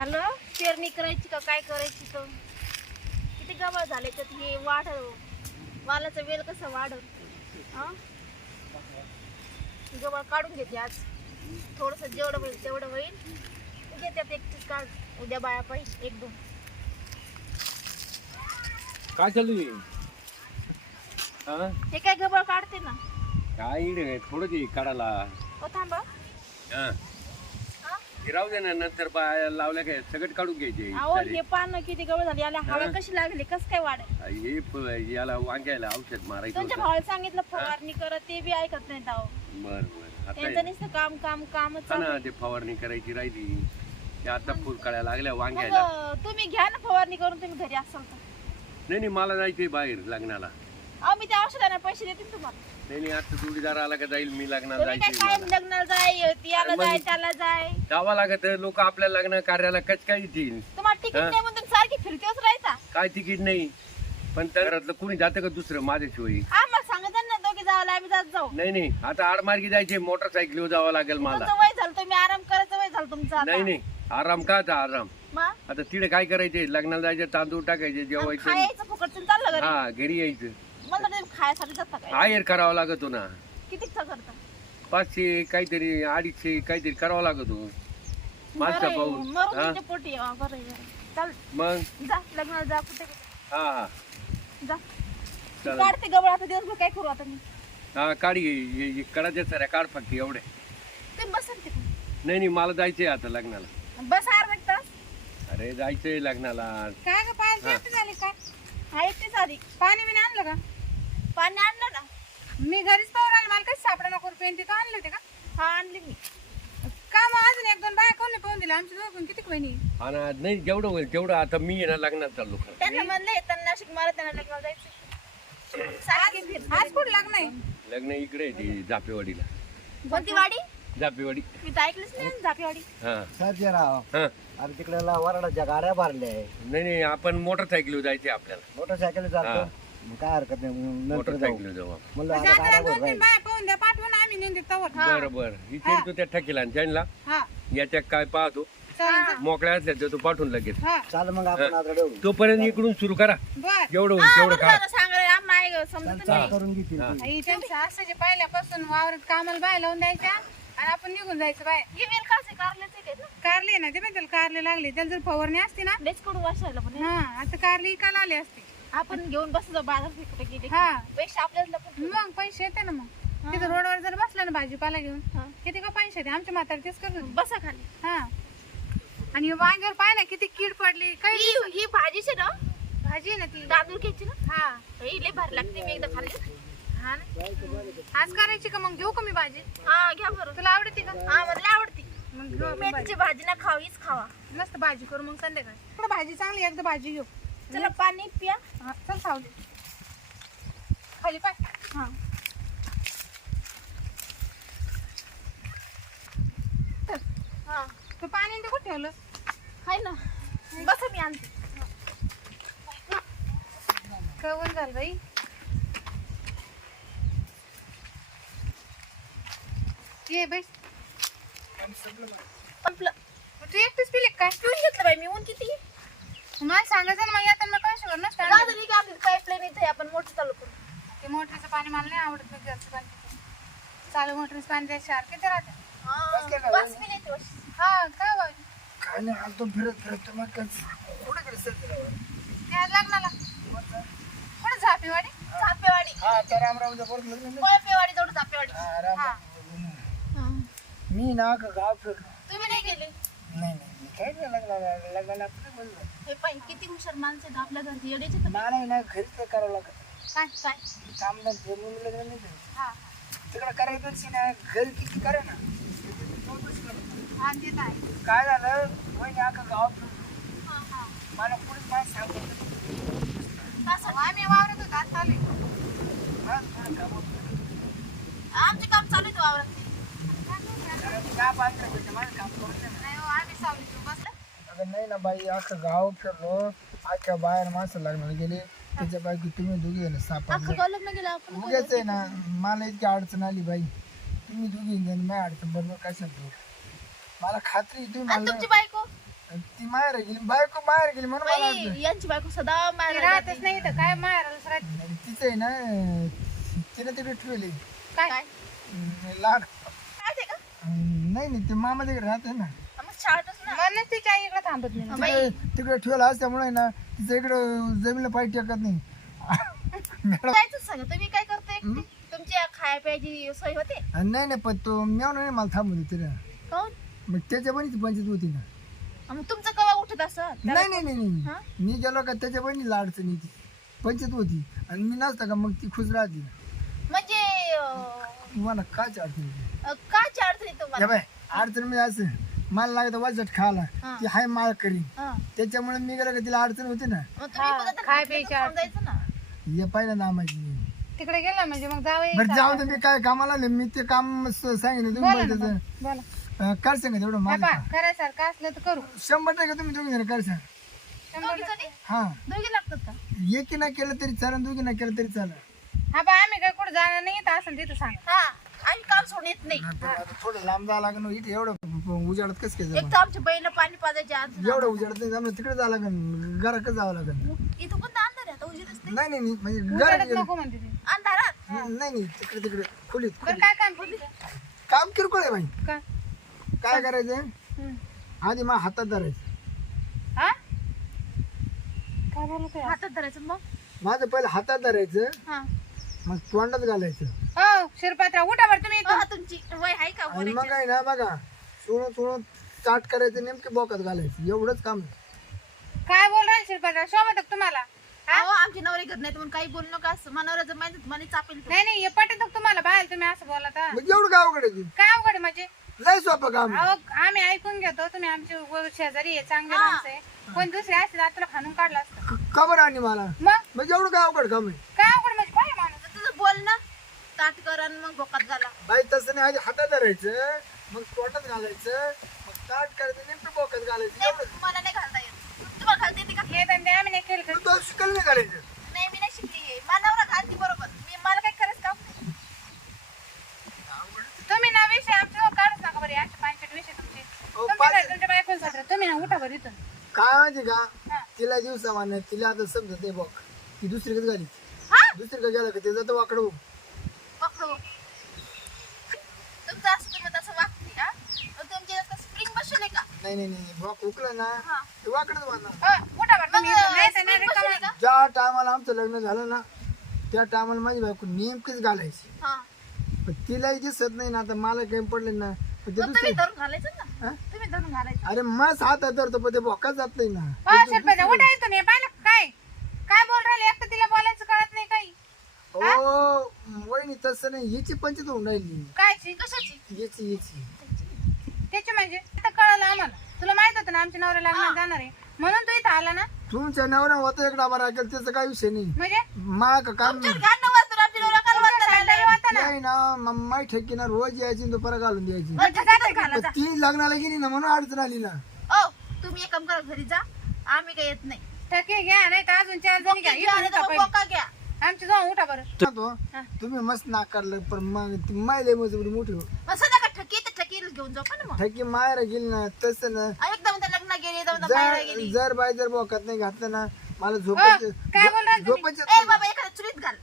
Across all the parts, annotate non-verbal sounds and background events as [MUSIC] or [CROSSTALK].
Hello पेरणी करायची का काय करायची तर? किती गवळ झाले तर हे वाढ वालाचा वेल कसा वाढ हा? गवळ काढून घेते आज. थोडस जेवढं होईल तेवढं होईल. घेतात एक काढ. उद्या बाया पाहिजे एक दोन. काय चालू हा? हे काय गवळ काढते ना? काय थोडं ते काढायला. हो थांबा? ते राहू दे ना नंतर बाया लावल्या काय सगळं काढून घ्यायचे अहो सारे. हे पानं किती गवळ झाली याला हवा? कशी लागली कस काय हे प- याला वांग्याला औषध मारायचं तुमच्या होतं. भावाला सांगितलं फवारणी करत ते बी ऐकत नाहीत अहो. बर बर आता त्यांचं नुसतं काम काम कामच हा चालू ना ते फवारणी करायची राहिली. ते आता फुल काढायला लागल्या मग वांग्याला अं, तुम्ही घ्या ना फवारणी करून तुम्ही घरी असाल तर. नाही नाही मला जायचंय बाहेर लग्नाला. अहो मी त्या औषधाने पैसे देते तुम्हाला. नाही नाही आता जोडीदार आला का जाईल मी लग्नाला तुम्ही काय जायचंय कायम मला. लग्नाला जाय याला मग- जाय त्याला जाय. जावा लागत लोक आपल्या लग्न कार्याला कच काय येतील? तुम्हाला तिकीट हा? नाही म्हणून तुम्ही सारखी फिरतेच राहायचा काय तिकीट नाही? पण त्या घरातलं कुणी जातं का दुसरं? माझ्याशिवाय. हा मग सांगत ना दोघे जावं आम्ही जात जाऊ. नाही नाही आता आडमार्गी जायचे मोटरसायकलीवर जावं लागेल मला. तुमचं वय झालं तुम्ही आराम करायचं वय झालं तुमचं आता. नाही नाही आराम का आता आराम? मग? आता तिथे काय करायचे लग्नाला जायचे तांदूळ टाकायचे आणि जेवायचं खायचं फुकट तुम्ही चाललं घरी. हा घरी यायचं. मला तुम्ही खायसाठी जाता काय? आयर करावा लागतो ना. किती करता? पाचशे काहीतरी अडीचशे काहीतरी करावा लागतो. माणसं बरं आहे, पाहून. मरून हा? तुमच्या पोटी. आहे. हा, बरं आहे, बरं आहे. चाल मग? जा लग्नाला जा कुठे हा हा. जा. चला काढते गबळ आता दिवसभर काय करू आता मी? हा काढ कडाच्या साऱ्या काढ फक्त एवढे. तुम्ही बसा ना तिकडे नाही नाही मला जायचंय आता लग्नाला. बस अर्धा एक तास. अरे जायचंय लग्नाला. काय ग पाय हा. झाली का? हा एकटीच आली पाणी बिणी आणलं का? पाणी आणलं ना. मी घरीच पाहून आले मला काही सापडा नको पेन तिथं आणले होते का? हा आणली मी. का मग अजून एक दोन बाया कोण नाही पाहून दिले? आमच्या दोघं किती बहिणी हा ना नाही जेवढं होईल तेवढं. आता मी ना लग्नात चाललो खरं. त्यांना म्हणलं येताना नाशिक मला त्यांना लग्नाला जायचं सारखी फिरते. आज कुठं लग्न आहे? लग्न इकडे आहे ते जापेवाडीला कोणती वाडी? जापेवाडी मी तर ऐकलंच नाही जापेवाडी हा. सर्जेराव हा. अरे तिकडे ला- वराडाच्या गाड्या भरल्या आहे नाही नाही आपण मोटरसायकलीवर जायचे आपल्याला. मोटरसायकल चालतो मग काय हरकत नाही मग नंतर जाऊ. आपण. म्हणलं आता दोन बाया पाहून द्या पाठवून आम्ही नेऊन देतो तवर. बरं बरं. इथे तू त्या ठकीला त्यांना. हा. याच्या काय पाहतो? चालेल मोकळ्या असल्या तर तू पाठवून लगेच. हा. चाल मग आपण आता तोपर्यंत इकडून सुरू करा. बर. जेवढं होईल हा, तेवढं नाही ग, समजत चाल नाही. करून घेतील हा. ती. आई त्यांचं असं जे पहिल्यापासून वावरात कामाला बाय लावून द्यायच्या. आणि आपण निघून जायचं बाय हे वेल कासे कारल्याचे आहेत ना. कारले ना ते पण त्याला कारले लागले. त्याला जर फवारणी असती ना. कडू वाशायला पण हा आता कारले इकायला आले असते. आपण घेऊन बसतो बाजार गेले हा. पैसे आपल्याला पण मग पैसे येते ना मग. तिथं रोडवर जर बसला ना भाजीपाला घेऊन हा. किती का पैसे येते? आमच्या म्हातारी तेच करत होती. बसा खाली. हा. आणि वांग्यावर पाहिलं किती कीड पडली. काही ही ही भाजीची ना? भाजी आहे ना ती. तांदूळ घ्यायची ना? हा. ही लय भारी लागते मी एकदा खाल्ली. हा ना. आज करायची का मग? घेऊ का मी भाजी? हा घ्या बरं. तुला आवडते का? हा मला आवडती. मग घेऊ आपण मेथीची भाजी. ना खाऊ हीच खावा. भाजी. मस्त भाजी करू मग संध्याकाळी. थोडं भाजी चांगली एकदा भाजी घेऊ. चला पाणी पिया. हा, चल सावली खाली पाय. हा. हा. तू पाणी ते कुठे ठेवलं? हाय ना. बसा मी आणते. कवन झालं बाई. ये बाई. संपलं. तू एकटीच पिले काय? पिऊन घेतलं बाई मी. ऊन किती? मला सांगायचं ना मग येताना कळशीवर नसतं दादा नाही का आपली. पाईपलाईन इथे आपण मोठं चालू करू. ते मोटरीचं पाणी मला नाही आवडत मी घरचं पाणी पिते. चालू मोटरीचं पाणी द्यायचं शार किती राहते? हा, बी नाही. हा काय भाऊ काय नाही आलतो फिरत फिरत मग कच- कुठे गेले सर्जेराव? ते आज लग्नाला. कुठे झापेवाडी? हा. परत लग्न नाही. कोळपेवाडी हा, हा. मी ना का गाव फिरलो. तुम्ही नाही गेले नाही नाही मी काय नाही लग्नाला बोललो हे पाहिजे किती हुशार माणसं आहेत आपल्या घरची येण्याचे तर मला नाही ना घरीच ते करावं लागत. काय काय? काम नाही ते म्हणून लग्न नाही करायचं. हा. तिकडं ना घरी किती करा ना. हा ते तर आहे. काय झालं? वहिनी अख्खं गाव फिरलो हा हा. मला पुढे मला सांगतो असं आम्ही वावरत होतो आता आले थोडं काम होतं. आमचे काम चालू आहे वावरात. जरा मी काय पाहतो म्हणजे माझं काम करून दे ना. नाही हो आम्ही सावलीत येऊन बसलो. अगं नाही ना बाई अख्खं गाव फिरलो. अख्ख्या बाहेर माणसं लग्नाला गेले. त्याच्यापैकी तुम्ही दोघी जण अख्खं सापडले. गाव लग्न गेलं आपण उद्याच आहे ना मला इतकी अडचण आली बाई. तुम्ही दोघी जण माझ्या अडचण बरोबर काय सांगतो मला खात्री आहे तुम्ही आणि मला तुमची बायको? ती माहेर गेली बायको माहेर गेली म्हणून मला वाटलं. बाई यांची बायको सदा ती मारायला राहतच जाते. नाही तर काय मारायलाच राहते तिचं आहे ना तिने तिकडे ठेवली काय? काय? अं, लाड. अं, नाही नाही ते मामा तिकडे राहते ना. शाळेतच ना. म्हणूनच तिच्या आई इकडे थांबत नाही. हा, बाई. तिकडे तिकडे ठेवला असल्यामुळे ना तिचं इकडं जमिनीला पाय टेकत नाही. [LAUGHS] मॅडम जायचं सांगा तुम्ही काय करताय एकटी? तुमची खाया प्यायची सोय होते? नाही नाही पण तो मेवणं नाही मला थांबू दे तिला मग त्याच्या बहिणीची पंचायत होती ना. हा, मग तुमचं कवा उठत असं? नाही नाही नाही हा? नाही मी गेलो का त्याच्या बहिणीला अडचण येते. पंचायत होती. आणि मी नसता का मग ती खुश राहते. म्हणजे अं, तुम्हाला काच अडचण येते? अं, अडचण आहे या तुम्हाला? बाय अडचण म्हणजे असं. मला लागतं वाजत खायला. हा. ती हाय माळ करीन. हा. त्याच्यामुळे मी गेलो का तिला अडचण होती ना. मग तुम्ही हा, खाय घरातलं प्यायची खाऊन जायचं ना. आम्हाची तिकडे गेला म्हणजे मग जावं बरं जाऊ दे मी काय कामाला आले मी ते काम स- सांगितलं तुम्ही बोला ना मला त्याचं बोला. अं, कर सांगा तेवढं हा माझं पा काम. करायसारखं असलं तर करू. शंभर टक्के तुम्ही दोघी जण कर सांग. जणी? हा. दोघी लागतात का? एकी ना केलं तरी चालेल दोघी ना केलं तरी चालेल. हा पा आम्ही काय कुठं जाणार नाही तर असं तिथं सांग. हा आम्ही काम सोडून येत नाही. थोडं लांब जावं लागेल इथे एवढं उजाडत कसं काय एक? तर आमच्या बहिणीला पाणी पाजायचे आज एवढं उजाडत नाही जमलं तिकडे जावं लागेल घराकडे जावं लागेल इथं कोणता अंधार आहे आता? उजेड असते नाही नाही नाही, म्हणजे उजाडत घरात नको म्हणते ती. अंधारात? नाही नाही तिकडे तिकडे खोलीत बरं खोलीत. काय काम काम किरकोळ आहे बाई. का? काय करायचं. आधी मग हातात धरायचं. हा? काय बोलत आहे? हातात धरायचं मग? माझं पहिलं हातात धरायचं हा. मग तोंडात घालायचं. हो शिरपात्रा उठा बरं तुम्ही इथून. अहो, तुमची वय आहे का? आणि मग बोलायची आहे ना बघा सोडून सोडून चाट करायचं नेमके बोकात घालायचं. एवढंच काम आहे. काय बोल राहील शिरपात्रा शोभत तुम्हाला. हा? अहो आमचे नवरे घर नाही म्हणून काही बोलू नका. असं मनावर माहिती तुम्हाला चापेल तो. नाही नाही हे पटत तुम्हाला. बाहेर तुम्ही असं बोलत हा? मग एवढं काय अवघड आहे ते? काय अवघड आहे म्हणजे? लय सोपं काम आहे. अहो आम्ही ऐकून घेतो. तुम्ही आमचे व- शेजारी आहे चांगले हा. माणसं आहे. पण दुसरे असते तुला खाणून काढलं असतं. खबर आणि मला. मग? म्हणजे एवढं काय अवघड काम आहे? काय अवघड म्हणजे? काय माणूस? तर तुझं बोल ना. ताट कर आणि मग बोकात घाला. बाई तसं नाही. आधी हातात धरायचं. मग तोंडात घालायचं मग ताट करायचं नेमकं बोकात घालायचं. नाही एवढं मला नाही घालता येत. तुम्हाला घालता येते का? हे धंदे आम्ही नाही केले तू शिकल नाही घालायचं. नाही मी नाही शिकली मनावर घालते बरोबर. मी मला काय करायचं काम नाही. तुम्ही ना विषय आमच्या काढूच नका बरं असे पाचशे विषय तुमचे. हो, तुमच्या पाच- घरी तुमच्या तुम्ही ना उठा बरं इथून. काय माहिती का? हा. तिला दिवसा मान्य तिला आता समजत नाही बघ ती दुसरीकडे झाली हा? दुसरीकडे गेला का ते जातं वाकडं पकडू तुमचं असं तुम्ही तसं वागते हा मग तुमच्या याच्यात स्प्रिंग बसले का नाही नाही नाही बॉक उकलं ना. हा. ते वाकडच बांधणार हो, ज्या टायमाला आमचं लग्न झालं ना त्या टायमाला माझी बायको नेमकीच घालायची. हा. पण तिलाही दिसत नाही ना आता मला काही पडले ना पण ते दुसरे हा? अरे मग हात धरतो पण ते भोकाच जात नाही ना. शिरपात्रा उठा इथून पाहिलं का काय? काय बोल राहिले? एक तर तिला बोलायचं कळत नाही काही. ओ वहिनी तसं नाही. हिची पंचायत होऊन राहिली. कायची? कशाची? कळलं आम्हाला. तुला माहीत होतं ना आमच्या जाणार आहे? म्हणून तू इथं आला ना? तुमच्या नवरा होता एक डाबा राखेल त्याचा काही विषय नाही. म्हणजे? मा का काम घाण न नवरा काल ना? नाही ना ठेकीना रोज यायची आणि दुपारा घालून द्यायची. जाते ती लग्नाला गेली ना म्हणून अडचण आली ना. ओ तुम्ही एक काम करा घरी जा. आम्ही काही येत नाही. टके घ्या नाही तर अजून चार जणी घ्या. घ्या, इथून नाही तर उठा मग पहिले. बोका घ्या. आमची जाऊन उठा बरं. तो तुम्ही मस्त नाकारलं पण मग ती मायले मजबूर मोठी हो. मग सध्या का घेऊन जाऊ ना मग? ठेकी मायरा गेली ना तसं ना. आ, एकदम तर लग्न गेली तर जर गेली. जर बाय जर बोकात नाही घातलं ना मला हो, झोपायचं काय बोलला तुम्ही? झोपायचं ए बाबा एखाद्या चुलीत घाल.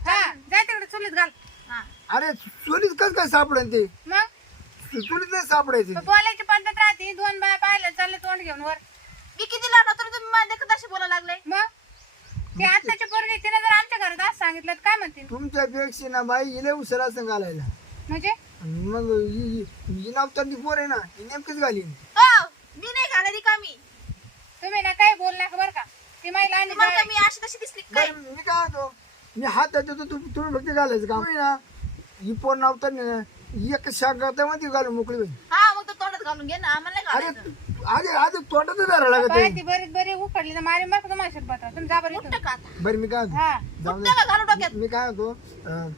हा तिकडे चुलीत घाल. हा. अरे चोलीत कस काय सापडेल ते? मग? चोलीत नाही सापडायचे. मग बोलायची पद्धत राहते. दोन बाया पाहिलं चालले तोंड घेऊन वर. मी किती लहान होतो रे तुम्ही अशी बोलायला लागले. मग? ते आत्ताची पोरगी तिने जर आमच्या घरात आज सांगितलं तर काय म्हणतील? तुमच्यापेक्षा ना बाई इले उशिर असं घालायला म्हणजे? आणि मग ही ही- ही नावतांनी पोर आहे ना ही नेमकीच घाली हो मी नाही घालणारी का मी तुम्ही ना काही बोल नका बरं का. ती महिला आणि तुम्हाला का मी अशी तशी दिसली का काय बरं, मी काय होतो मी हात देतो तू तुम्ही फक्त घालायचं काम ना. ही पोर नावतांनी ना एक शाकमध्ये घालून मोकळी होईल हा मग तो तोंडात घालून घे ना. आम्हाला नाही अरे घालायचं. आधी आधी तोटाच धरा लागत बाय आहे. ती बरीच बरी उकडली तर मारी का तुम्हाला शिरपात्रा तुम्ही जा बरं इथून उठतं का आता? बरं मी काय होतो हा जाऊ दे. उठतं का घालू डोक्यात? मी काय होतो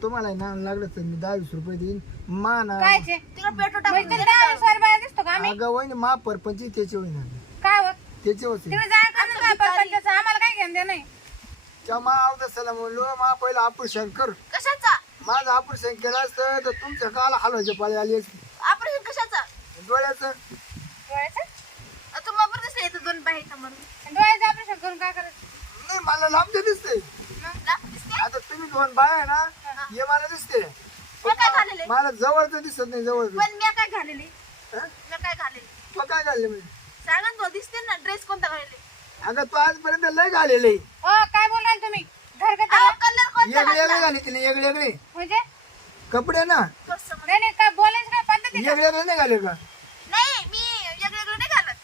तुम्हाला आहे ना लागलं तर मी दहा वीस रुपये देईन. मा ना कायचे तिकडे पेट्रोल म्हणजे टाकून तुला बाया दिसतो का आम्ही? अगं मा परपंच त्याचे होईना काय होत? त्याचे होते. तिकडे जाय का ना परपंचाचं आम्हाला काय घेऊन द्या नाही त्या मा अवदसाला म्हणलो मा पहिलं ऑपरेशन कर. कशाचा? माझं ऑपरेशन केलं असतं तर तुमच्या काला हलवायची पाळी आली असती. ऑपरेशन कशाचा? डोळ्याचं. डोळ्याचं? तुम्हाला बरं दिसले दोन बाई समोर डोळ्याचं ऑपरेशन करून काय करायचं? नाही मला लांबचे दिसते. लांब दिसते? आता तुम्ही दोन बाय आहे ना हे. मला दिसते. मला जवळचं दिसत नाही जवळचं. पण मी काय घालेले? हं? मी काय घालेले? तू काय घालले म्हणजे? सांगा तुला दिसते ना ड्रेस कोणता घालेले? अगं तू आजपर्यंत लय घालेले. हो काय तुम्ही? कलर कोणता तिने वेगळे वेगळे. कपडे ना? नाही नाही काय बोलायचं काय पद्धती वेगळे वेगळे नाही घाले का? नाही मी वेगवेगळं नाही घालत.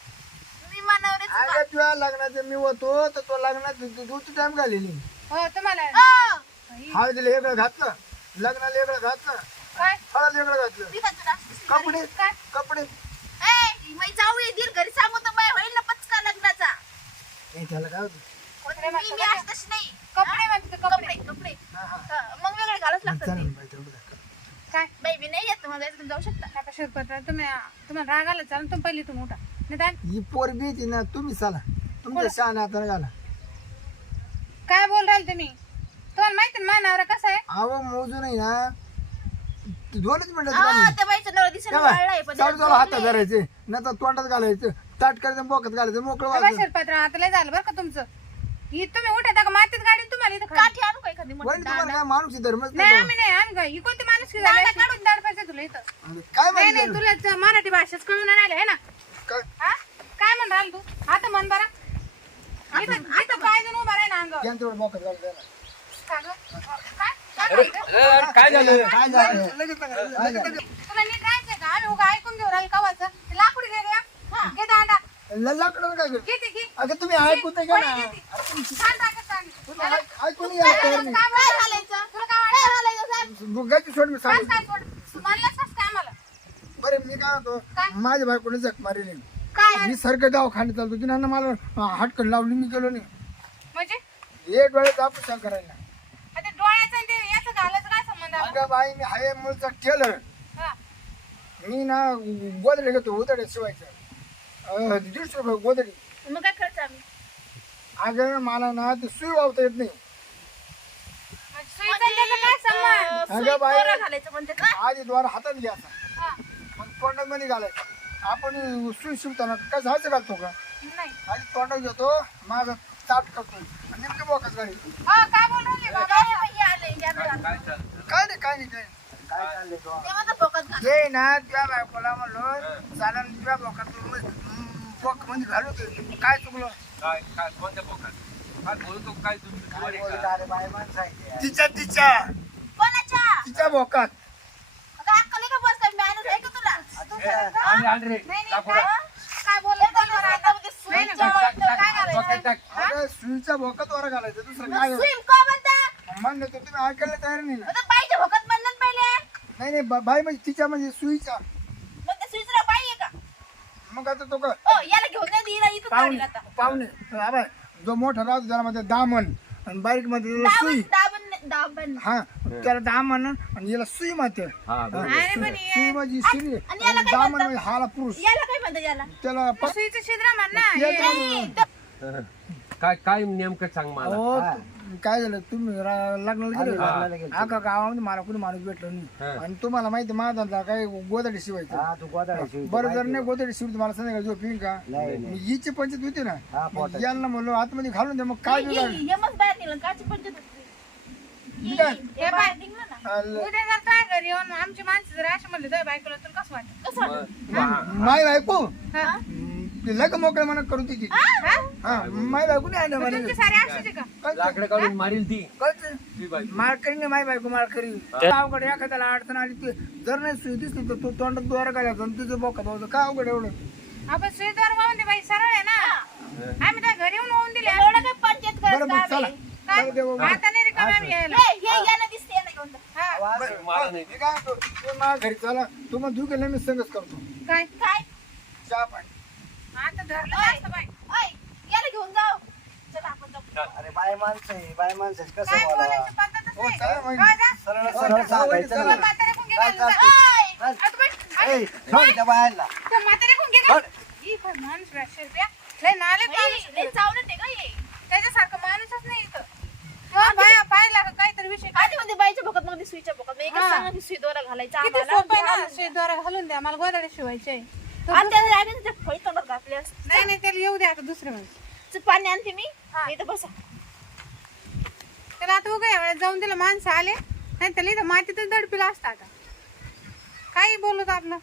मी मनावरच अगं तुझ्या लग्नाचं मी होतो तर तो लग्नात तू तू टाइम घालेली हो तुम्हाला. हळदीला वेगळं घातलं. लग्नाला वेगळं घातलं. काय? हळद वेगळं घातलं. मी तुला कपडे काय? कपडे. ए, मी जाऊ येतील घरी सांगू तर बाय होईल ना पचका लग्नाचा. नाही त्याला काय होतं? मी मी आज तशी नाही. कपडे म्हणते ते कपडे. कपडे कपडे. हा, हा. हा, मग वेगळे घालच लागतात चालेल ते. बाई, तेवढं दाखव. काय? बाई मी नाही येत तुम्हाला तुम्ही जाऊ शकता? आता शिरपत्र तुम्ही तुम्हाला राग आला चाल तुम्ही पहिली तुम्ही उठा. निदान ही ना तुम्ही चला. तुमच्या घाला. काय बोल राहिले तुम्ही? तुम्हाला माहिती ना मानावर कसं आहे? अहो मोजू नाही ना. ती दोनच मिनिटं हा, त्या बाईचा नवरा दिसायला वाळलाय, पण चालू त्याला चालू हातात जोड नाही. धरायचे. नंतर तोंडात घालायचं. ताट करायचं बोकत घालायचं मोकळं बाबा व्हायचं. शिरपत्र आता लय झालं बरं का तुमचं? ही तुम्ही उठा का? मातीत गाडी तुम्हाला इथं खाली. काठी आणू का एखादी मोठी वहिनी तुम्हाला काय माणूस धर्मच नाही नाही आम्ही नाही आण ग ही कोणती माणूस झाली काढून तुला इथं. आणि काय नाही माहिती नाही तुला मराठी भाषेच कळून आले आहे ना? काय? हा? काय म्हण राहिल तू? आता म्हण बरं. इथं इथं पाय देऊन उभा राही ना अंग यांचं एवढं बोकत घालायचं काय गं? काय? काय अरे म्हणते? अरे, काय झालं? काय झालं? काय झालं? तुला नीट राहायचंय का? आम्ही उगा ऐकून घेऊ राहील कवाचं. ते लाकूड घे गं. घे दांडा. ल- लाकडं काय करतो? घे ते घे. अगं तुम्ही ऐकून तर घ्या ना? घे ते. छान टाकत सांग. तुम्ही ऐक- ऐकून काय घ्या? घालायचं? तुला काय गती सोड मी सांग काय सोड? म्हणलंस कसं काय मला? बरं मी काय म्हणतो काय? माझ्या बायकोने जख मारली काय? मी सारखं दवाखान्यात चालतो तिने मला हटकन लावली मी गेलो नाही म्हणजे? हे डोळ्यात ऑपरेशन करायला आता डोळ्याचं आणि ते याचं घालायचं काय संबंध आला? अगं बाई मी हाय मुलचा टेलर हा. मी ना गोदडी घेतो उदडे शिवायचं अं, दीडशे रुपये गोदडी मग काय करायचं आम्ही अगं मला ना ते सुई वावता येत नाही म्हणजे सुईचं आणि त्याचं काय संबंध? अं, अगं बाई. घालायचं म्हणते का आधी द्वारा हातात घ्यायचा हा. मग तोंडात मध्ये घालायचं आपण सुई शिवताना काय झायचं घालतो का नाही. आधी तोंडात घेतो माझं ताट करतो आणि नेमकं बोकाच गाडी हा, काय बोल राहिले बाबा? काय बाई. काय नाही काय नाही काय नाही. काय चाललंय तो ते माझं डोक्यात घाल. ते ना तुझ्या बायकोला म्हणलो चालन तुझ्या बोकात बोकमध्ये घालू ते काय चुकलं काय काय कोणत्या पोकात काय बोलतो काय तुम्ही तुम्हाला काय? तिच्या तिच्या कोणाच्या? तिच्या बोकात. सुईच्या बोकात वर घालायचं. दुसरं काय? सुई? म्हणलं तर तुम्ही ऐकायला तयार नाही ना. भोकात. नाही नाही बा- बाई म्हणजे तिच्या म्हणजे सुईचं? मग आता तो का ओ, याला घेऊन नाही दे, हिला इथं पाहुणे. पाहुणे. आबा जो मोठा राहतो त्याला मध्ये दामन. आणि बारीकमध्ये त्याला सुई. दाबण हा त्याला दामन आणि याला सुई माते. हा बरोबर. अरे पण हे- सुई म्हणजे शिरी आणि याला काय दामन म्हणतात? म्हणजे हाला पुरुष. याला काय म्हणतात याला? त्याला प- सुईचं छिद्र म्हण ना ते हे. तर- काय काय नेमकं सांग मला. अहो, काय झालं? तुम्ही रा- लग्नाला गेले. हा. अका गावामध्ये मला कोणी माणूस भेटलो नाही. हा. आणि तुम्हाला माहिती माझा काय गोदडी शिवायचं? बरं जर नाही गोदडी शिवली मला संध्याकाळी झोप येईन का? मग हिची पंचायत होती ना. मग यांना म्हणलो आतमध्ये घालून दे मग काय ये- बिघाड? ये- ये मग बाहेर निघलं काची पंचायत हे बाहेर निघलं ना. अल- उद्या जर काय घरी येऊन आमची माणसं जर अशी म्हणली तर बायकोला तुला कसं वाटत? माय बायको? हा? ते लग मोकळे मना करून तिची हा? हा माय बायको नाही आलं तुमची मला सारी अशीच आहे का? लाकडं काढून मारील ती. कळतं? ती बाई मार करी नाही माय बायको मार करी अवघड एखाद्याला अडचण आली ते जर नाही सुई दिसली तर तो तोंडात द्वारा घालायचं आणि तुझं बोकात होतं काय अवघड एवढं? आपण सुईद्वार वाहून दे बाई सरळ आहे ना. आम्ही त्या घरी येऊन वाहून दिले. एवढं काय पंचायत बरं चला. चला आता नाही मला नाही मी काय माझ्या घरी चला. तू मग धुके मी संगच करतो. काय? काय? चहा पाणी. आता धरलं जास्त बाई ओय, याला घेऊन जाऊ. चला आपण जाऊ. अरे बाय माणसं आहे बाय माणसं आहे, कसं काय बोला बोलायची? पद्धतच हो नाही चला मग. काय जा? सरळ सरळ सांगायचं तू ना म्हाताऱ्याकडून घे काय घालून जा. चालतं? ओय, आता बाई, ए, सोड त्या बायांना. त्या म्हाताऱ्याकडून घे घालून. ही काय माणूस. लय नालायक माणूस चावलं ते हे. आधी सुईच्या सुई घालायचा घालून द्या. मला गोदाडे शिवायचे नाही नाही त्याला येऊ द्या आता दुसरे म्हणजे पाणी आणते मी. इथं बसा. त्याला आता उगा वेळेस जाऊन दिलं माणसं आले. नाही त्याला इथं मातीतच दडपिला असता आता. काही बोलत आपलं.